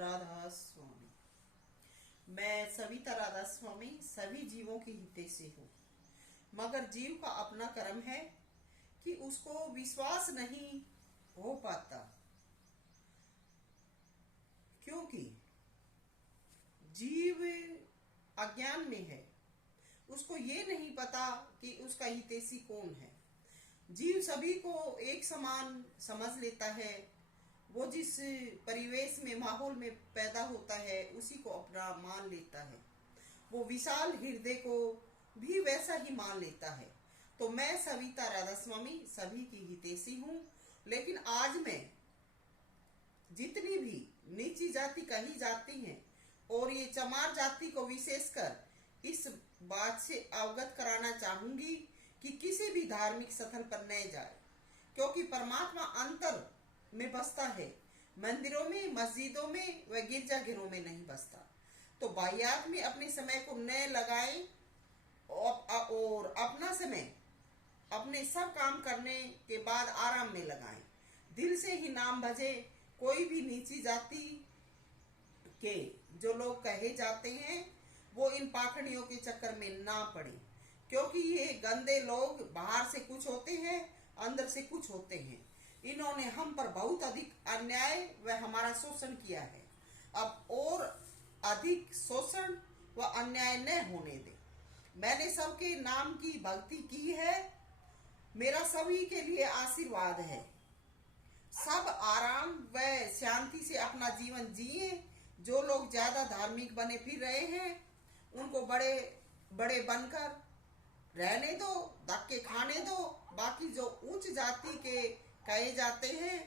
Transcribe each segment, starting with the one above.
राधा स्वामी। मैं सविता राधा स्वामी सभी जीवों की हितैषी हूँ, मगर जीव का अपना कर्म है कि उसको विश्वास नहीं हो पाता, क्योंकि जीव अज्ञान में है। उसको ये नहीं पता कि उसका हितैषी कौन है। जीव सभी को एक समान समझ लेता है। वो जिस परिवेश में माहौल में पैदा होता है उसी को अपना मान लेता है। वो विशाल हृदय को भी वैसा ही मान लेता है। तो मैं सविता राधा स्वामी सभी की हितैषी हूँ, लेकिन आज मैं जितनी भी नीची जाति कही जाती हैं और ये चमार जाति को विशेषकर इस बात से अवगत कराना चाहूंगी कि किसी भी धार्मिक स्थल पर न जाए, क्योंकि परमात्मा अंतर में बसता है, मंदिरों में, मस्जिदों में व गिरजाघरों में नहीं बसता। तो बाह्यात में अपने समय को न लगाएं और अपना समय अपने सब काम करने के बाद आराम में लगाएं। दिल से ही नाम भजे। कोई भी नीची जाति के जो लोग कहे जाते हैं वो इन पाखंडियों के चक्कर में ना पड़े, क्योंकि ये गंदे लोग बाहर से कुछ होते हैं, अंदर से कुछ होते हैं। इन्होंने हम पर बहुत अधिक अन्याय व हमारा शोषण किया है। अब और अधिक शोषण व अन्याय न होने दे। मैंने सबके नाम की भक्ति की है। मेरा सभी के लिए आशीर्वाद है। सब आराम व शांति से अपना जीवन जिए। जो लोग ज्यादा धार्मिक बने फिर रहे हैं उनको बड़े बड़े बनकर रहने दो, धक्के खाने दो। बाकी जो उच्च जाति के कहे जाते हैं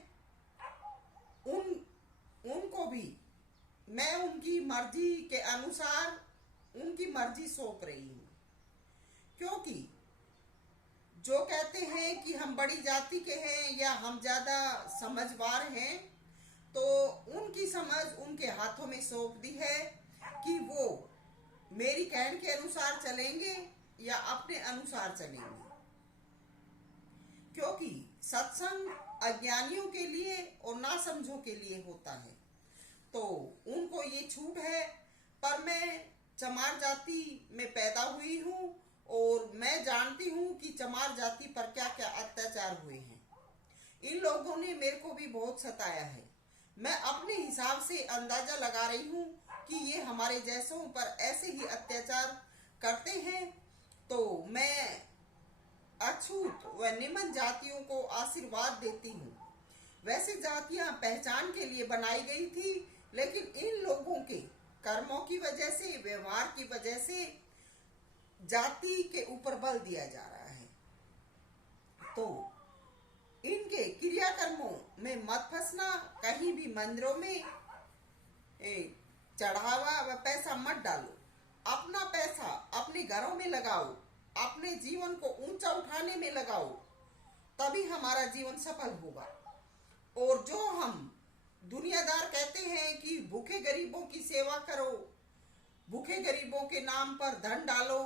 उनको भी मैं उनकी मर्जी के अनुसार उनकी मर्जी सौंप रही हूँ, क्योंकि जो कहते हैं कि हम बड़ी जाति के हैं या हम ज्यादा समझदार हैं, तो उनकी समझ उनके हाथों में सौंप दी है कि वो मेरी कहने के अनुसार चलेंगे या अपने अनुसार चलेंगे। क्योंकि सत्संग अज्ञानियों के लिए और नासमझों के लिए होता है, तो उनको ये छूट है। पर मैं चमार जाति में पैदा हुई हूँ और मैं जानती हूँ कि चमार जाति पर क्या क्या अत्याचार हुए हैं। इन लोगों ने मेरे को भी बहुत सताया है। मैं अपने हिसाब से अंदाजा लगा रही हूँ कि ये हमारे जैसों पर ऐसे ही अत्याचार करते हैं। तो मैं अछूत व निम्न जातियों को आशीर्वाद देती हूँ। वैसे जातियां पहचान के लिए बनाई गई थी, लेकिन इन लोगों के कर्मों की वजह से, व्यवहार की वजह से जाति के ऊपर बल दिया जा रहा है। तो इनके क्रियाकर्मों में मत फंसना। कहीं भी मंदिरों में चढ़ावा व पैसा मत डालो। अपना पैसा अपने घरों में लगाओ, अपने जीवन को ऊंचा उठाने में लगाओ, तभी हमारा जीवन सफल होगा। और जो हम दुनियादार कहते हैं कि भूखे गरीबों की सेवा करो, भूखे गरीबों के नाम पर धन डालो,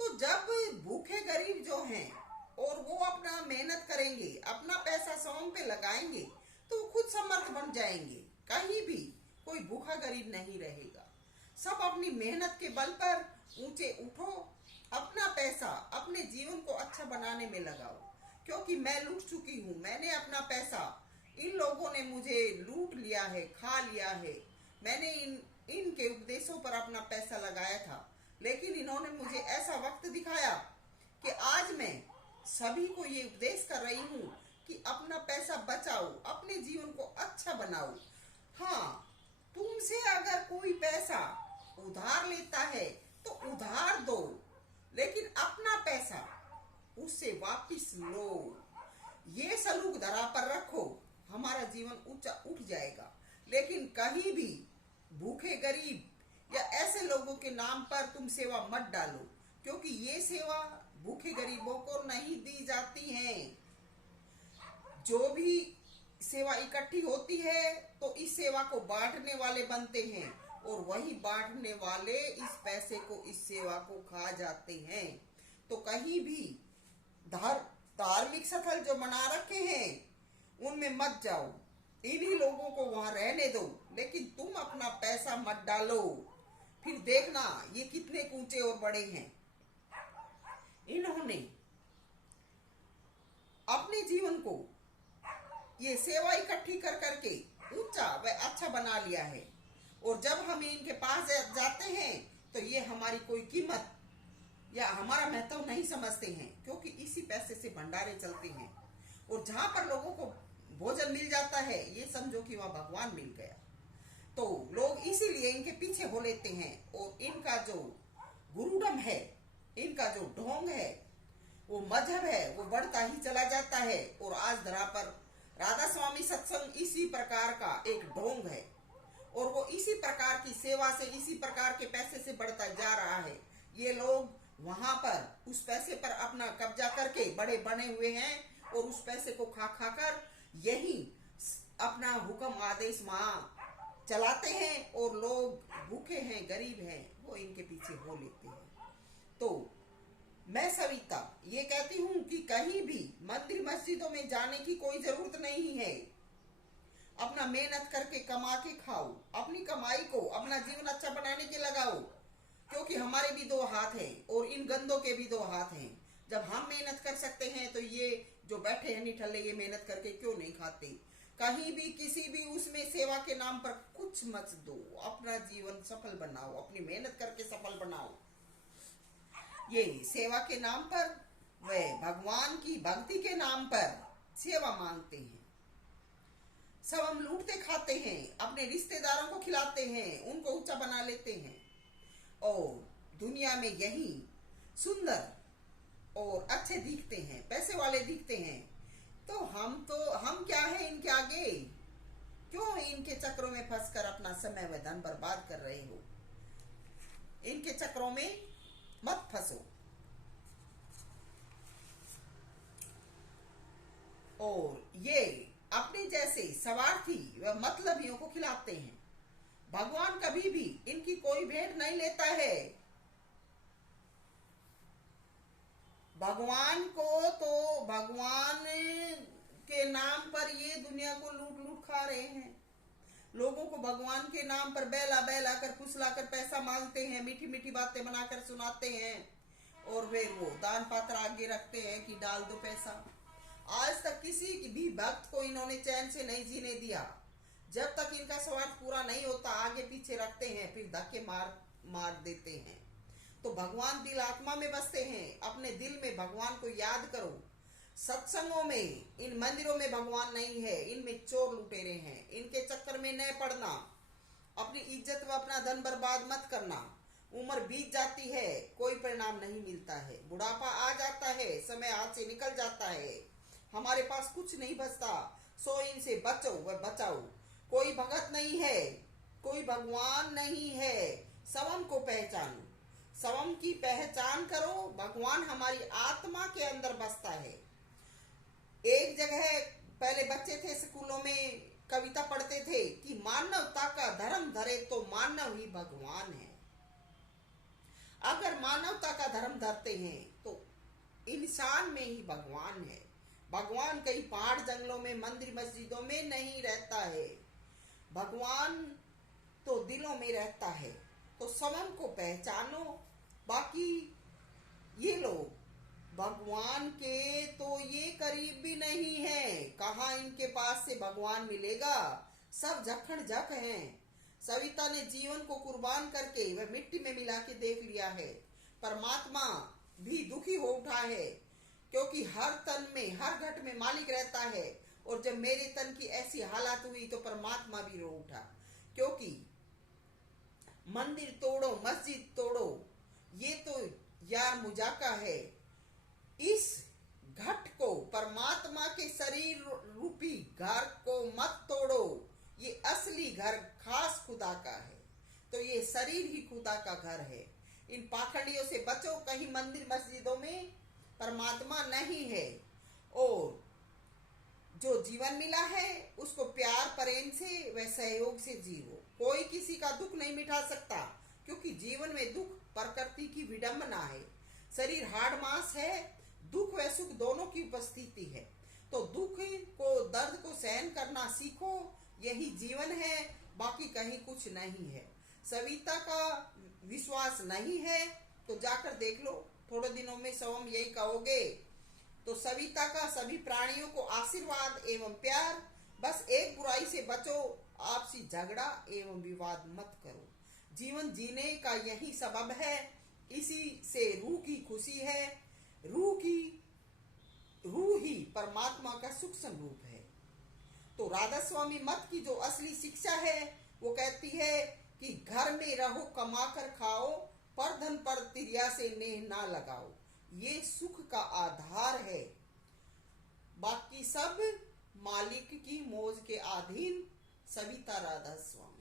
तो जब भूखे गरीब जो हैं और वो अपना मेहनत करेंगे, अपना पैसा स्वयं पे लगाएंगे, तो खुद समर्थ बन जाएंगे। कहीं भी कोई भूखा गरीब नहीं रहेगा। सब अपनी मेहनत के बल पर ऊंचे उठो, अपना पैसा अपने जीवन को अच्छा बनाने में लगाओ। क्योंकि मैं लूट चुकी हूँ। मैंने अपना पैसा, इन लोगों ने मुझे लूट लिया है, खा लिया है। मैंने इनके उपदेशों पर अपना पैसा लगाया था, लेकिन इन्होंने मुझे ऐसा वक्त दिखाया कि आज मैं सभी को ये उपदेश कर रही हूँ कि अपना पैसा बचाओ, अपने जीवन को अच्छा बनाओ। हाँ, तुमसे अगर कोई पैसा उधार लेता है तो उधार दो, लेकिन अपना पैसा उससे वापस लो। ये सलूक धरा पर रखो, हमारा जीवन ऊंचा उठ जाएगा। लेकिन कहीं भी भूखे गरीब या ऐसे लोगों के नाम पर तुम सेवा मत डालो, क्योंकि ये सेवा भूखे गरीबों को नहीं दी जाती है। जो भी सेवा इकट्ठी होती है तो इस सेवा को बांटने वाले बनते हैं, और वही बांटने वाले इस पैसे को, इस सेवा को खा जाते हैं। तो कहीं भी धार्मिक स्थल जो बना रखे हैं उनमें मत जाओ। इन्हीं लोगों को वहां रहने दो, लेकिन तुम अपना मत डालो, फिर देखना ये कितने ऊंचे और बड़े हैं। इन्होंने अपने जीवन को ये सेवा इकट्ठी कर करके ऊंचा व अच्छा बना लिया है। और जब हम इनके पास जाते हैं तो ये हमारी कोई कीमत या हमारा महत्व नहीं समझते हैं, क्योंकि इसी पैसे से भंडारे चलते हैं। और जहां पर लोगों को भोजन मिल जाता है, ये समझो कि वहां भगवान मिल गया। तो लोग इसीलिए इनके पीछे हो लेते हैं। और इनका जो गुरुडम है, इनका जो ढोंग है, वो मजहब है, वो बढ़ता ही चला जाता है। और आज धरा पर राधा स्वामी सत्संग इसी प्रकार का एक ढोंग है, और वो इसी प्रकार की सेवा से, इसी प्रकार के पैसे से बढ़ता जा रहा है। ये लोग वहां पर उस पैसे पर अपना कब्जा करके बड़े बने हुए हैं, और उस पैसे को खा खा कर यही अपना हुक्म आदेश वहां चलाते हैं। और लोग भूखे हैं, गरीब हैं, वो इनके पीछे हो लेते हैं। तो मैं सविता ये कहती हूँ कि कहीं भी मंदिर मस्जिदों में जाने की कोई जरूरत नहीं है। अपना मेहनत करके कमा के खाओ, अपनी कमाई को अपना जीवन अच्छा बनाने के लगाओ, क्योंकि हमारे भी दो हाथ हैं और इन गंदों के भी दो हाथ हैं। जब हम मेहनत कर सकते हैं तो ये जो बैठे हैं निठल्ले, ये मेहनत करके क्यों नहीं खाते? कहीं भी किसी भी उसमें सेवा के नाम पर कुछ मत दो, अपना जीवन सफल बनाओ, अपनी मेहनत करके सफल बनाओ। ये सेवा के नाम पर, वे भगवान की भक्ति के नाम पर सेवा मांगते हैं। सब हम लूटते खाते हैं, अपने रिश्तेदारों को खिलाते हैं, उनको ऊंचा बना लेते हैं, और दुनिया में यही सुंदर और अच्छे दिखते हैं, पैसे वाले दिखते हैं। तो हम क्या है इनके आगे? क्यों इनके चक्रों में फंसकर अपना समय व धन बर्बाद कर रहे हो? इनके चक्रों में मत फंसो। और ये अपने जैसे स्वार्थी व मतलबियों को खिलाते हैं। भगवान कभी भी इनकी कोई भेंट नहीं लेता है। भगवान को तो भगवान के नाम पर ये दुनिया को लूट लूट खा रहे हैं। लोगों को भगवान के नाम पर बहला बहला कर फुसला कर पैसा मांगते हैं, मीठी मीठी बातें बनाकर सुनाते हैं, और फिर वो दान पात्र आगे रखते हैं कि डाल दो पैसा। आज तक किसी भी भक्त को इन्होंने चैन से नहीं जीने दिया। जब तक इनका स्वार्थ पूरा नहीं होता आगे पीछे रखते हैं, फिर धक्के मार देते हैं। तो भगवान दिल आत्मा में बसते हैं। अपने दिल में भगवान को याद करो। सत्संगों में, इन मंदिरों में भगवान नहीं है, इनमें चोर लुटेरे हैं। इनके चक्कर में न पड़ना। अपनी इज्जत व अपना धन बर्बाद मत करना। उम्र बीत जाती है, कोई परिणाम नहीं मिलता है। बुढ़ापा आ जाता है, समय हाथ से निकल जाता है, हमारे पास कुछ नहीं बचता। सो इनसे बचो व बचाओ। कोई भगत नहीं है, कोई भगवान नहीं है। स्वयं को पहचानो, स्वयं की पहचान करो। भगवान हमारी आत्मा के अंदर बसता है। एक जगह पहले बच्चे थे, स्कूलों में कविता पढ़ते थे कि मानवता का धर्म धरे तो मानव ही भगवान है। अगर मानवता का धर्म धरते हैं तो इंसान में ही भगवान है। भगवान कहीं पहाड़ जंगलों में, मंदिर मस्जिदों में नहीं रहता है। भगवान तो दिलों में रहता है। तो स्वयं को पहचानो। बाकी ये लोग भगवान के तो ये करीब भी नहीं है। कहाँ इनके पास से भगवान मिलेगा? सब झखड़ झक हैं। सविता ने जीवन को कुर्बान करके वह मिट्टी में मिला के देख लिया है। परमात्मा भी दुखी हो उठा है, क्योंकि हर तन में, हर घट में मालिक रहता है। और जब मेरे तन की ऐसी हालत हुई तो परमात्मा भी रो उठा, क्योंकि मंदिर तोड़ो, मस्जिद तोड़ो, ये तो यार मुजाका है। इस घट को, परमात्मा के शरीर रूपी घर को मत तोड़ो। ये असली घर खास खुदा का है। तो ये शरीर ही खुदा का घर है। इन पाखंडियों से बचो। कहीं मंदिर मस्जिदों में परमात्मा नहीं है। और जो जीवन मिला है उसको प्यार प्रेम से व सहयोग से जीवो। कोई किसी का दुख नहीं मिटा सकता, क्योंकि जीवन में दुख प्रकृति की विडंबना है। शरीर हाड़ मांस है, दुख व सुख दोनों की उपस्थिति है। तो दुख को, दर्द को सहन करना सीखो। यही जीवन है, बाकी कहीं कुछ नहीं है। सविता का विश्वास नहीं है तो जाकर देख लो, थोड़े दिनों में स्वयं यही कहोगे। तो सविता का सभी प्राणियों को आशीर्वाद एवं प्यार। बस एक बुराई से बचो, आपसी झगड़ा एवं विवाद मत करो। जीवन जीने का यही सबब है, इसी से रूह की खुशी है। रूह ही परमात्मा का सूक्ष्म स्वरूप है। तो राधा स्वामी मत की जो असली शिक्षा है वो कहती है कि घर में रहो, कमा कर खाओ, पर धन पर तिरिया से नेह ना लगाओ। ये सुख का आधार है, बाकी सब मालिक की मौज के अधीन। सविता राधा स्वामी।